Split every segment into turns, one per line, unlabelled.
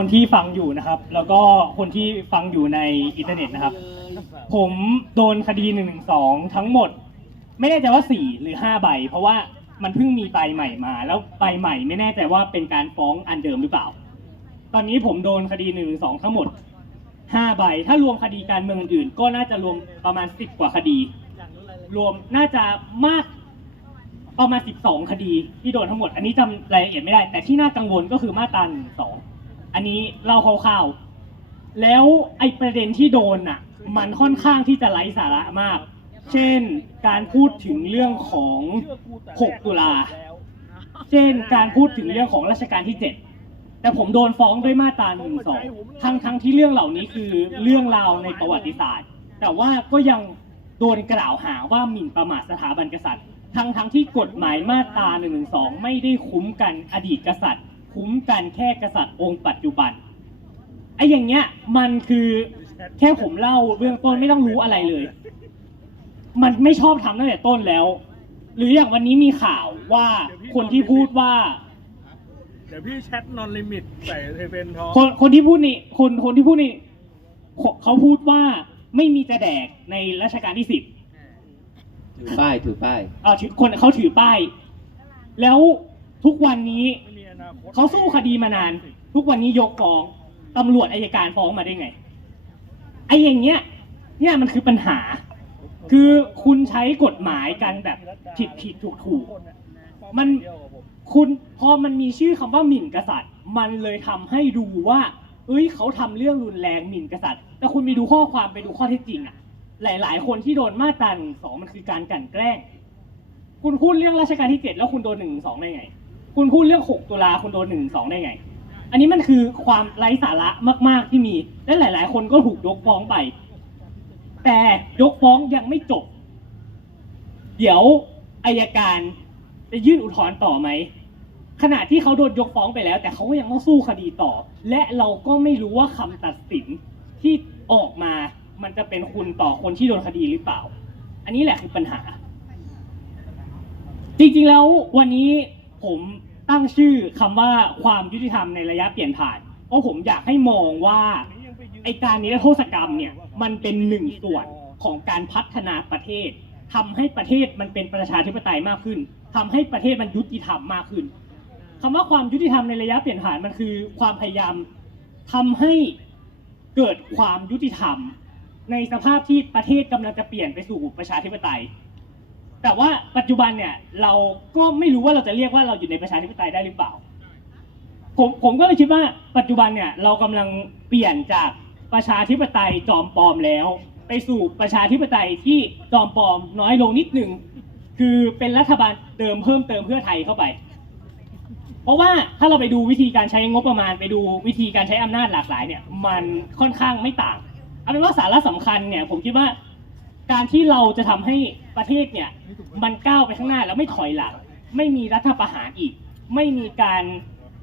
คนที่ฟังอยู่นะครับ แล้วก็คนที่ฟังอยู่ในอินเทอร์เน็ตนะครับ ผมโดนคดีหนึ่งหนึ่งสองทั้งหมด ไม่แน่ใจว่าสี่หรือห้าใบ เพราะว่ามันเพิ่งมีใบใหม่มา แล้วใบใหม่ไม่แน่ใจว่าเป็นการฟ้องอันเดิมหรือเปล่า ตอนนี้ผมโดนคดีหนึ่งสองทั้งหมดห้าใบ ถ้ารวมคดีการเมืองอื่น ก็น่าจะรวมประมาณสิบกว่าคดี รวมน่าจะมากประมาณ 12 คดีที่โดนทั้งหมด อันนี้จำรายละเอียดไม่ได้ แต่ที่น่ากังวลก็คือมาตรา1 2 อันนี้เล่าคร่าวๆ แล้วไอ้ประเด็นที่โดนน่ะ มันค่อนข้างที่จะไร้สาระมาก เช่นการพูดถึงเรื่องของ 6 ตุลา เช่นการพูดถึงเรื่องของรัชกาลที่ 7 แต่ผมโดนฟ้องด้วยมาตรา1 2ทั้งทั้งที่เรื่องเหล่านี้คือเรื่องราวในประวัติศาสตร์ แต่ว่าก็ยังโดนกล่าวหาว่าหมิ่นประมาทสถาบันกษัตริย์ ทั้งทั้งที่กฎหมายมาตรา1นึไม่ได้คุ้มกันอดีตกษัตริย์ คุ้มกันแค่กษัตริย์องค์ปัจจุบันไอ้อย่างเงี้ยมันคือแค่ผมเล่าเบื้องต้นไม่ต้องรู้อะไรเลย มันไม่ชอบทำตั้งแต่ต้นแล้ว หรืออย่างวันนี้มีข่าวว่าคนที่พูดว่า
เดี๋ยวพี่แชทนอนลิมิตใส่เทเป็นทอง
คนคนที่พูดนี่คนคนที่พูดนี่เขาเขาพูดว่าไม่มีจะแดกในรัชกาลที่สิบ
ถือป้ายถือป้าย
อ่าถือคนเขาถือป้าย แล้วทุกวันนี้
ไม่มีอนาคต
เขาสู้คดีมานาน ทุกวันนี้ยกฟ้องตำรวจอายการฟ้องมาได้ไงไอ้อย่างเงี้ย เนี่ยมันคือปัญหา คือคุณใช้กฎหมายกันแบบผิดผิดถูกถูกมันคุณพอมันมีชื่อคำว่าหมิ่นกษัตริย์ มันเลยทำให้ดูว่า เอ้ยเขาทำเรื่องรุนแรงหมิ่นกษัตริย์ แต่คุณไปดูข้อความไปดูข้อเท็จจริงอะหลาย ๆ คนที่โดนมาตราหนึ่งสองมันคือการกลั่นแกล้ง คุณพูดเรื่องรัชกาลที่เจ็ดแล้วคุณโดนหนึ่งสองได้ไง คุณพูดเรื่องหกตุลาคุณโดนหนึ่งสองได้ไง อันนี้มันคือความไร้สาระมาก ๆ ที่มี และหลาย ๆ คนก็ถูกยกฟ้องไป แต่ยกฟ้องยังไม่จบ เดี๋ยวอายการจะยื่นอุทธรณ์ต่อไหม ขณะที่เขาโดนยกฟ้องไปแล้ว แต่เขาก็ยังต้องสู้คดีต่อ และเราก็ไม่รู้ว่าคำตัดสินที่ออกมา มันจะเป็นคุณต่อคนที่โดนคดีหรือเปล่า อันนี้แหละคือปัญหา จริงๆแล้ววันนี้ผม ตั้งชื่อคำว่าความยุติธรรมในระยะเปลี่ยนผ่าน เพราะผมอยากให้มองว่าไอการนิรโทษกรรมเนี่ยมันเป็นหนึ่งส่วนของการพัฒนาประเทศทำให้ประเทศมันเป็นประชาธิปไตยมากขึ้นทำให้ประเทศมันยุติธรรมมากขึ้นคำว่าความยุติธรรมในระยะเปลี่ยนผ่านมันคือ ความพยายามทำให้เกิดความยุติธรรม ในสภาพที่ประเทศกำลังจะเปลี่ยนไปสู่ประชาธิปไตย แต่ว่าปัจจุบันเนี่ยเราก็ไม่รู้ว่าเราจะเรียกว่าเราอยู่ในประชาธิปไตยได้หรือเปล่า ผมผมก็เลยคิดว่าปัจจุบันเนี่ยเรากำลังเปลี่ยนจากประชาธิปไตยจอมปลอมแล้ว ไปสู่ประชาธิปไตยที่จอมปลอมน้อยลงนิดหนึ่งคือเป็นรัฐบาลเติมเพิ่มเติมเพื่อไทยเข้าไป เพราะว่าถ้าเราไปดูวิธีการใช้งบประมาณไปดูวิธีการใช้อำนาจหลากหลายเนี่ยมันค่อนข้างไม่ต่างเอาเป็นว่าสาระสำคัญเนี่ยผมคิดว่าการที่เราจะทำให้ ประเทศเนี่ยมันก้าวไปข้างหน้าแล้วไม่ถอยหลัง ไม่มีรัฐประหารอีก ไม่มีการ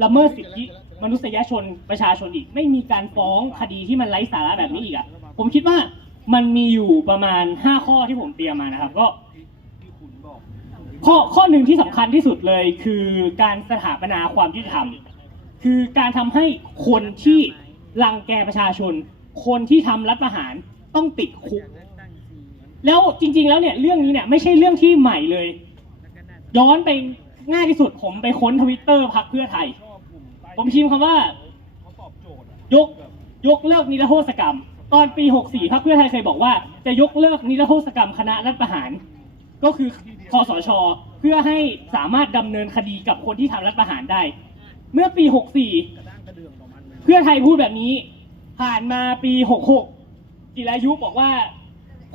ละเมิดสิทธิมนุษยชนประชาชนอีก ไม่มีการฟ้องคดีที่มันไร้สาระแบบนี้อีกอะผมคิดว่ามันมีอยู่ประมาณ 5 ข้อที่ผมเตรียมมานะครับ ก็ ข้อข้อหนึ่งที่สำคัญที่สุดเลยคือการสถาปนาความยุติธรรมคือการทำให้คนที่รังแกประชาชน คนที่ทำรัฐประหารต้องติดคุก แล้วจริง ๆ แล้วเนี่ยเรื่องนี้เนี่ยไม่ใช่เรื่องที่ใหม่เลย ย้อนไปง่ายที่สุดผมไปค้นทวิตเตอร์พักเพื่อไทย ผมพิมพ์คำว่า
ย
กยกเลิกนิรโทษกรรม ตอนปี 64พรรคเพื่อไทยเคยบอกว่า จะยกเลิกนิรโทษกรรมคณะรัฐประหาร ก็คือคอสช เพื่อให้สามารถดำเนินคดีกับคนที่ทำรัฐประหารได้ เมื่อปี 64
กระด้างกระเดื่องต่อมันเลย
เพื่อไทยพูดแบบนี้ ผ่านมาปี 66จิรายุบอกว่า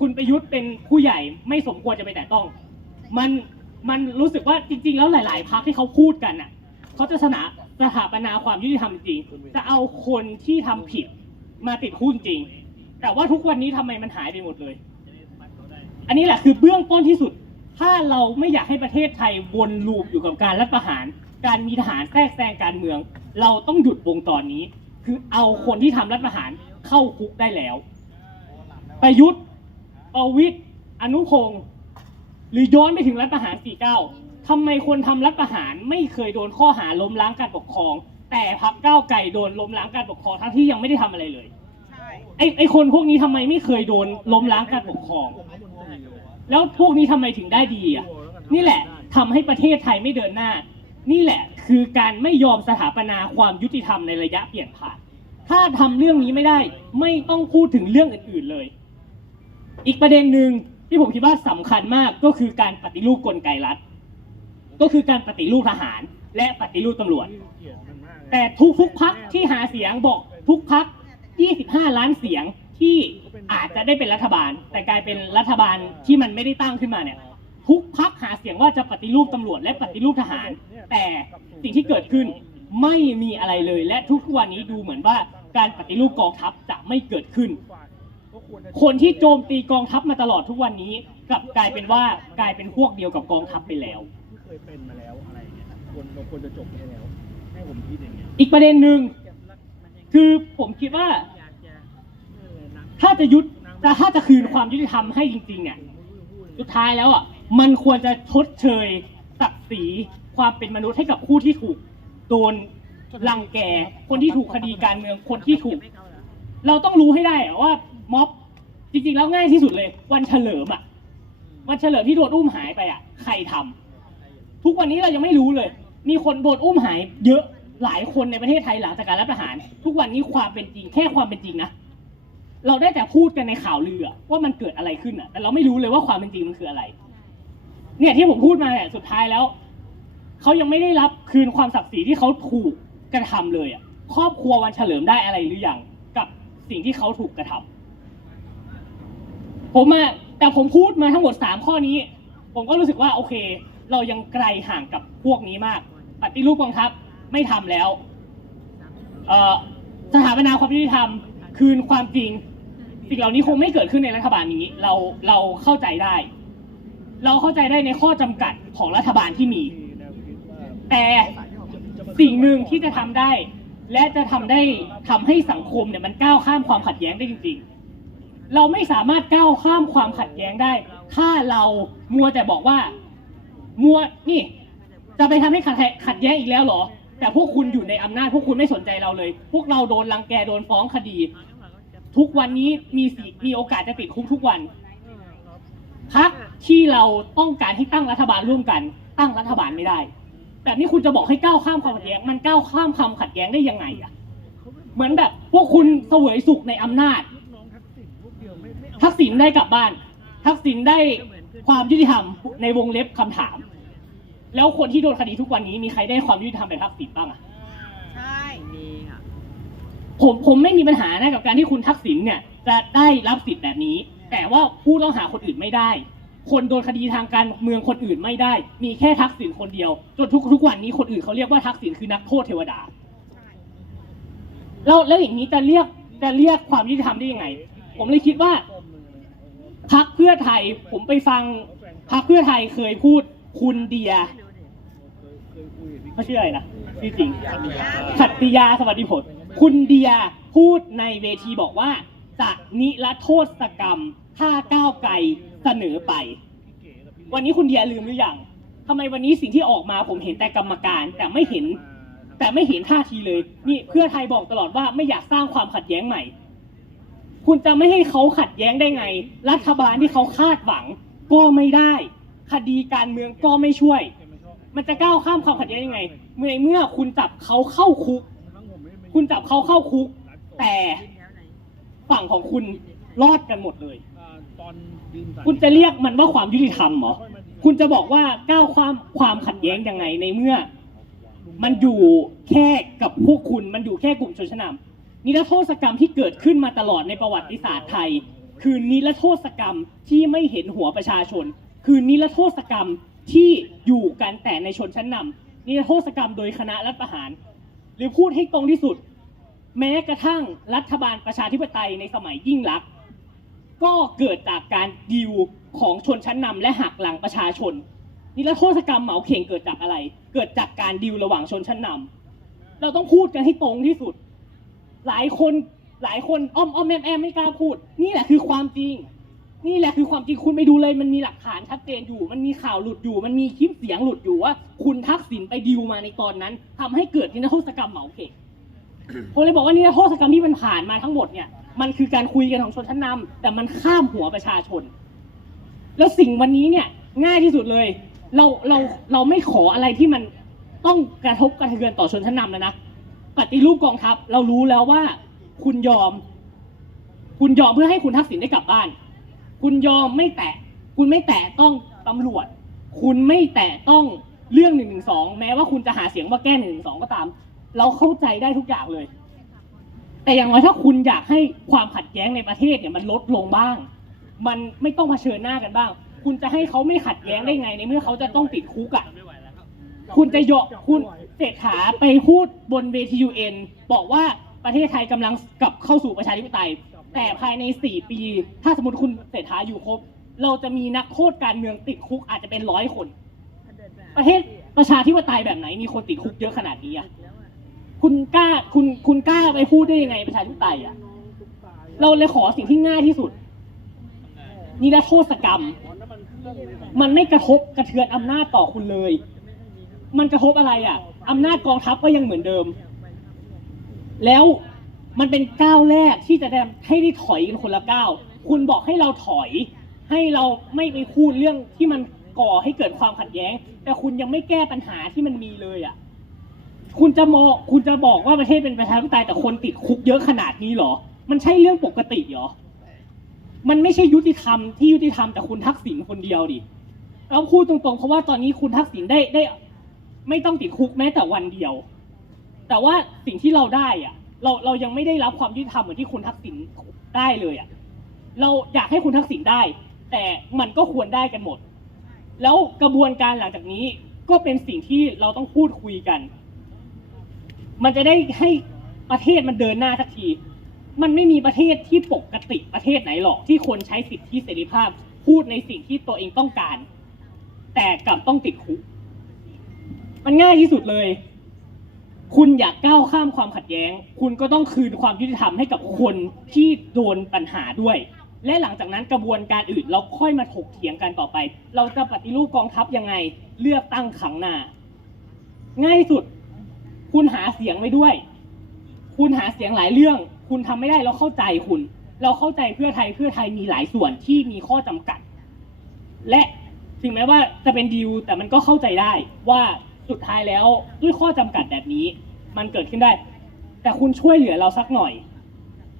คุณประยุทธ์เป็นผู้ใหญ่ไม่สมควรจะไปแตะต้อง มันมันรู้สึกว่าจริง ๆ แล้วหลาย ๆพักที่เขาพูดกันน่ะเขาจะสนาสถาปนาความยุติธรรมจริงจะเอาคนที่ทำผิดมาติดคุกจริง แต่ว่าทุกวันนี้ทำไมมันหายไปหมดเลย อันนี้แหละคือเบื้องต้นที่สุด ถ้าเราไม่อยากให้ประเทศไทยวนลูปอยู่กับการรัฐประหาร การมีทหารแทรกแซงการเมือง เราต้องหยุดวงจรนี้ คือเอาคนที่ทำรัฐประหารเข้าคุกได้แล้ว ประยุทธ์ ประวิตยอนุพงศ์หรือย้อนไปถึงรัฐประหาร 49 ทำไมคนทำรัฐประหารไม่เคยโดนข้อหาล้มล้างการปกครอง แต่พักก้าวไกลโดนล้มล้างการปกครองทั้งที่ยังไม่ได้ทำอะไรเลย
ใช่
ไอไอคนพวกนี้ทำไมไม่เคยโดนล้มล้างการปกครอง แล้วพวกนี้ทำไมถึงได้ดีอะนี่แหละทำให้ประเทศไทยไม่เดินหน้า นี่แหละคือการไม่ยอมสถาปนาความยุติธรรมในระยะเปลี่ยนผ่าน ถ้าทำเรื่องนี้ไม่ได้ไม่ต้องพูดถึงเรื่องอื่น ๆเลย อีกประเด็นหนึ่งที่ผมคิดว่าสำคัญมากก็คือการปฏิรูปกลไกรัฐ ก็คือการปฏิรูปทหาร และปฏิรูปตำรวจ แต่ทุกๆพักที่หาเสียงบอกทุกพัก 25 ล้านเสียงที่อาจจะได้เป็นรัฐบาล แต่กลายเป็นรัฐบาลที่มันไม่ได้ตั้งขึ้นมาเนี่ยทุกพักหาเสียงว่าจะปฏิรูปตำรวจและปฏิรูปทหาร แต่สิ่งที่เกิดขึ้นไม่มีอะไรเลย และทุกวันนี้ดูเหมือนว่าการปฏิรูปกองทัพจะไม่เกิดขึ้น คนที่โจมตีกองทัพมาตลอดทุกวันนี้ กลับกลายเป็นว่ากลายเป็นพวกเดียวกับกองทัพไปแล้ว
ที่เคยเป็นมาแล้วอะไรอย่างเงี้ยครับควรเราควรจะจบได้แล้ว ให้ผมคิดอย่างเงี้ย
อีกประเด็นหนึ่งคือผมคิดว่า ถ้าจะยุดแต่ถ้าจะคืนความยุติธรรมให้จริง ๆ เนี่ย สุดท้ายแล้วอะมันควรจะชดเชยศักดิ์ศรีความเป็นมนุษย์ให้กับผู้ที่ถูกโดนรังแก คนที่ถูกคดีการเมืองคนที่ถูก เราต้องรู้ให้ได้อะว่า ม็อบจริงๆแล้วง่ายที่สุดเลย วันเฉลิมอะ วันเฉลิมที่โดนอุ้มหายไปอะ ใครทำทุกวันนี้เรายังไม่รู้เลย มีคนโดนอุ้มหายเยอะหลายคนในประเทศไทยหลังจากการรัฐประหาร ทุกวันนี้ความเป็นจริงแค่ความเป็นจริงนะเราได้แต่พูดกันในข่าวลือว่ามันเกิดอะไรขึ้นอะแต่เราไม่รู้เลยว่าความเป็นจริงมันคืออะไร เนี่ยที่ผมพูดมาเนี่ยสุดท้ายแล้วเขายังไม่ได้รับคืนความศักดิ์ศรีที่เขาถูกกระทำเลยอะครอบครัววันเฉลิมได้อะไรหรือยังกับสิ่งที่เขาถูกกระทำ ผมอะแต่ผมพูดมาทั้งหมดสามข้อนี้ ผมก็รู้สึกว่าโอเค เรายังไกลห่างกับพวกนี้มาก ปฏิรูปกองทัพไม่ทำแล้วสถาปนาความยุติธรรม คืนความจริง สิ่งเหล่านี้คงไม่เกิดขึ้นในรัฐบาลนี้ เราเราเข้าใจได้ เราเข้าใจได้ในข้อจำกัดของรัฐบาลที่มี
แต่
สิ่งหนึ่งที่จะทำได้ และจะทำได้ทำให้สังคมเนี่ยมันก้าวข้ามความขัดแย้งได้จริง ๆ เราไม่สามารถก้าวข้ามความขัดแย้งได้ ถ้าเรามัวแต่บอกว่า มัวนี่ จะไปทำให้ขัดขัดแย้งอีกแล้วเหรอ แต่พวกคุณอยู่ในอำนาจพวกคุณไม่สนใจเราเลย พวกเราโดนรังแกโดนฟ้องคดี ทุกวันนี้มีสิมีโอกาสจะติดคุกทุกวันพักที่เราต้องการให้ตั้งรัฐบาลร่วมกัน ตั้งรัฐบาลไม่ได้ แต่นี่คุณจะบอกให้ก้าวข้ามความขัดแย้ง มันก้าวข้ามความขัดแย้งได้ยังไงอะเหมือนแบบพวกคุณเสวยสุขในอำนาจ
ทักษิณได้
กลับบ้าน ทักษิณได้ความยุติธรรมในวงเล็บคำถาม แล้วคนที่โดนคดีทุกวันนี้มีใครได้ความยุติธรรมแบบทักษิณบ้างอะ
ใช่
ผมผมไม่มีปัญหานะกับการที่คุณทักษิณเนี่ยจะได้รับสิทธิ์แบบนี้ แต่ว่าผู้ต้องหาคนอื่นไม่ได้ คนโดนคดีทางการเมืองคนอื่นไม่ได้ มีแค่ทักษิณคนเดียวจนทุกทุกวันนี้คนอื่นเขาเรียกว่าทักษิณคือนักโทษเทวดาแล้วแล้วอย่างนี้จะเรียกจะเรียกความยุติธรรมได้ยังไง ผมเลยคิดว่า พักเพื่อไทยผมไปฟังพักเพื่อไทยเคยพูดคุณเดีย
เขา
ชื่ออะไรนะชื่อจริงขัตติยาสวัสดิผล คุณเดียพูดในเวทีบอกว่า จะนิรโทษกรรมถ้าก้าวไกลเสนอไป วันนี้คุณเดียลืมหรือยังทำไมวันนี้สิ่งที่ออกมาผมเห็นแต่กรรมการแต่ไม่เห็น แต่ไม่เห็นท่าทีเลย นี่เพื่อไทยบอกตลอดว่าไม่อยากสร้างความขัดแย้งใหม่ คุณจะไม่ให้เขาขัดแย้งได้ไง รัฐบาลที่เขาคาดหวัง ก็ไม่ได้ คดีการเมืองก็ไม่ช่วย มันจะก้าวข้ามความขัดแย้งยังไง เมื่อเมื่อคุณจับเขาเข้าคุก คุณจับเขาเข้าคุก แต่ฝั่งของคุณรอดกันหมดเลย
อ่าตอนยืนสาย
คุณจะเรียกมันว่าความยุติธรรมเหรอ คุณจะบอกว่าก้าวความความขัดแย้งยังไงในเมื่อ มันอยู่แค่กับพวกคุณ มันอยู่แค่กลุ่มชนชั้นนำ นิรโทษกรรมที่เกิดขึ้นมาตลอดในประวัติศาสตร์ไทย คือนิรโทษกรรมที่ไม่เห็นหัวประชาชน คือนิรโทษกรรมที่อยู่กันแต่ในชนชั้นนำนิรโทษกรรมโดยคณะรัฐประหาร หรือพูดให้ตรงที่สุด แม้กระทั่งรัฐบาลประชาธิปไตยในสมัยยิ่งลักษณ์ก็เกิดจากการดิวของชนชั้นนำและหักหลังประชาชน นิรโทษกรรมเหมาเข่งเกิดจากอะไร เกิดจากการดิวระหว่างชนชั้นนำเราต้องพูดกันให้ตรงที่สุด หลายคนหลายคนอ้อมอ้อมแอมแอมไม่กล้าพูด นี่แหละคือความจริง นี่แหละคือความจริงคุณไปดูเลย มันมีหลักฐานชัดเจนอยู่ มันมีข่าวหลุดอยู่ มันมีคลิปเสียงหลุดอยู่ว่า คุณทักษิณไปดิวมาในตอนนั้นทำให้เกิดนิรโทษกรรมเหมาเข่งผมเลยบอกว่านิรโทษกรรมที่มันผ่านมาทั้งหมดเนี่ยมันคือการคุยกันของชนชั้นนำแต่มันข้ามหัวประชาชน แล้วสิ่งวันนี้เนี่ย ง่ายที่สุดเลย เราเราเราไม่ขออะไรที่มันต้องกระทบกระเทือนต่อชนชั้นนำแล้วนะ ปฏิรูปกองทัพเรารู้แล้วว่า คุณยอม คุณยอมเพื่อให้คุณทักษิณได้กลับบ้าน คุณยอมไม่แตะ คุณไม่แตะต้องตำรวจ คุณไม่แตะต้องเรื่องหนึ่งหนึ่งสองแม้ว่าคุณจะหาเสียงว่าแก้หนึ่งหนึ่งสองก็ตาม เราเข้าใจได้ทุกอย่างเลย แต่อย่างน้อยถ้าคุณอยากให้ความขัดแย้งในประเทศเนี่ยมันลดลงบ้าง มันไม่ต้องเผชิญหน้ากันบ้าง คุณจะให้เขาไม่ขัดแย้งได้ไงในเมื่อเขาจะต้องติดคุกอะคุณจะยอคุณ เศรษฐาไปพูดบนเวทียูเอ็นบอกว่าประเทศไทยกำลังกลับเข้าสู่ประชาธิปไตย แต่ภายใน 4 ปี ถ้าสมมติคุณเศรษฐาอยู่ครบ เราจะมีนักโทษการเมืองติดคุกอาจจะเป็นร้อยคน ประเทศประชาธิปไตยแบบไหนมีคนติดคุกเยอะขนาดนี้อะคุณกล้าคุณคุณกล้าไปพูดได้ยังไงประชาธิปไตยอะเราเลยขอสิ่งที่ง่ายที่สุดนิรโทษกรรม มันไม่กระทบกระเทือนอำนาจต่อคุณเลย มันกระทบอะไรอะ อำนาจกองทัพก็ยังเหมือนเดิม แล้วมันเป็นก้าวแรกที่จะได้ให้ได้ถอยกันคนละก้าว คุณบอกให้เราถอย ให้เราไม่ไปพูดเรื่องที่มันก่อให้เกิดความขัดแย้ง แต่คุณยังไม่แก้ปัญหาที่มันมีเลยอะ คุณจะมองคุณจะบอกว่าประเทศเป็นประชาธิปไตยแต่คนติดคุกเยอะขนาดนี้หรอ มันใช่เรื่องปกติเหรอ มันไม่ใช่ยุติธรรมที่ยุติธรรมแต่คุณทักษิณคนเดียวดิเราพูดตรงๆ เพราะว่าตอนนี้คุณทักษิณได้ได้ ไม่ต้องติดคุกแม้แต่วันเดียว แต่ว่าสิ่งที่เราได้อะเราเรายังไม่ได้รับความยุติธรรมเหมือนที่คุณทักษิณได้เลยอะเราอยากให้คุณทักษิณได้ แต่มันก็ควรได้กันหมด แล้วกระบวนการหลังจากนี้ก็เป็นสิ่งที่เราต้องพูดคุยกัน มันจะได้ให้ประเทศมันเดินหน้าสักที มันไม่มีประเทศที่ปกติประเทศไหนหรอก ที่คนใช้สิทธิเสรีภาพ พูดในสิ่งที่ตัวเองต้องการ แต่กลับต้องติดคุก มันง่ายที่สุดเลย คุณอยากก้าวข้ามความขัดแย้ง คุณก็ต้องคืนความยุติธรรมให้กับคนที่โดนปัญหาด้วย และหลังจากนั้นกระบวนการอื่นเราค่อยมาถกเถียงกันต่อไป เราจะปฏิรูปกองทัพยังไง เลือกตั้งครั้งหน้า ง่ายที่สุด คุณหาเสียงไว้ด้วย คุณหาเสียงหลายเรื่อง คุณทำไม่ได้เราเข้าใจคุณ เราเข้าใจเพื่อไทยเพื่อไทยมีหลายส่วนที่มีข้อจำกัด และถึงแม้ว่าจะเป็นดีลแต่มันก็เข้าใจได้ว่า สุดท้ายแล้วด้วยข้อจำกัดแบบนี้ มันเกิดขึ้นได้ แต่คุณช่วยเหลือเราสักหน่อย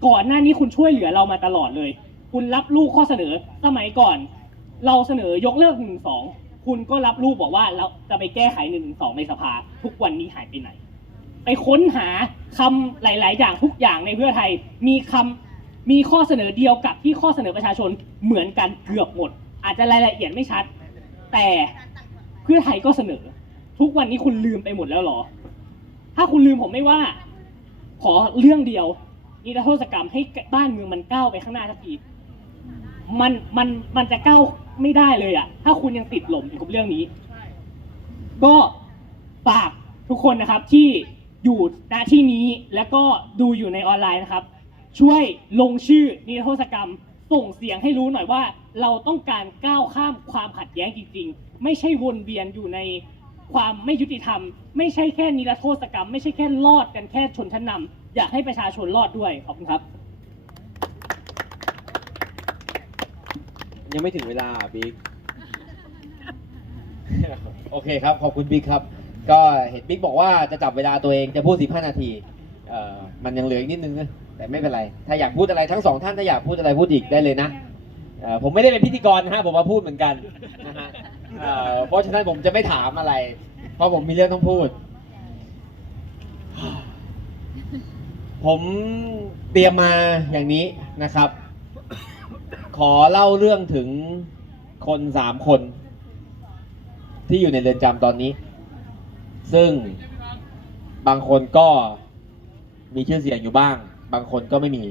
ก่อนหน้านี้คุณช่วยเหลือเรามาตลอดเลย คุณรับลูกข้อเสนอสมัยก่อน เราเสนอยกเลิกหนึ่งสองคุณก็รับลูกบอกว่าเราจะไปแก้ไขหนึ่งสองในสภา ทุกวันนี้หายไปไหน ไปค้นหาคำหลาย ๆ อย่างทุกอย่างในเพื่อไทยมีคำมีข้อเสนอเดียวกับที่ข้อเสนอประชาชนเหมือนกันเกือบหมด อาจจะรายละเอียดไม่ชัด แต่เพื่อไทยก็เสนอ ทุกวันนี้คุณลืมไปหมดแล้วเหรอ ถ้าคุณลืมผมไม่ว่า ขอเรื่องเดียวนิรโทษกรรมให้บ้านเมืองมันก้าวไปข้างหน้าสักทีมันมันมันจะก้าวไม่ได้เลยอะถ้าคุณยังติดหล่มอยู่กับเรื่องนี้ ก็ฝากทุกคนนะครับที่อยู่ณที่นี้แล้วก็ดูอยู่ในออนไลน์นะครับ ช่วยลงชื่อนิรโทษกรรมส่งเสียงให้รู้หน่อยว่า เราต้องการก้าวข้ามความขัดแย้งจริง ๆ ไม่ใช่วนเวียนอยู่ใน ความไม่ยุติธรรม ไม่ใช่แค่นิรโทษกรรม ไม่ใช่แค่รอดกันแค่ชนชั้นนำอยากให้ประชาชนรอดด้วยขอบคุณครับ
ยังไม่ถึงเวลาบิ๊ก โอเคครับ ขอบคุณบิ๊กครับ ก็เห็นบิ๊กบอกว่าจะจับเวลาตัวเองจะพูด 15 นาทีเอ่อมันยังเหลืออีกนิดนึงนะแต่ไม่เป็นไร ถ้าอยากพูดอะไรทั้งสองท่านถ้าอยากพูดอะไรพูดอีกได้เลยนะเอ่อผมไม่ได้เป็นพิธีกรนะฮะผมมาพูดเหมือนกันน เอ่อเพราะฉะนั้นผมจะไม่ถามอะไร เพราะผมมีเรื่องต้องพูด ผมเตรียมมาอย่างนี้นะครับ ขอเล่าเรื่องถึงคนสามคน ที่อยู่ในเรือนจำตอนนี้ ซึ่งบางคนก็มีชื่อเสียงอยู่บ้าง บางคนก็ไม่มี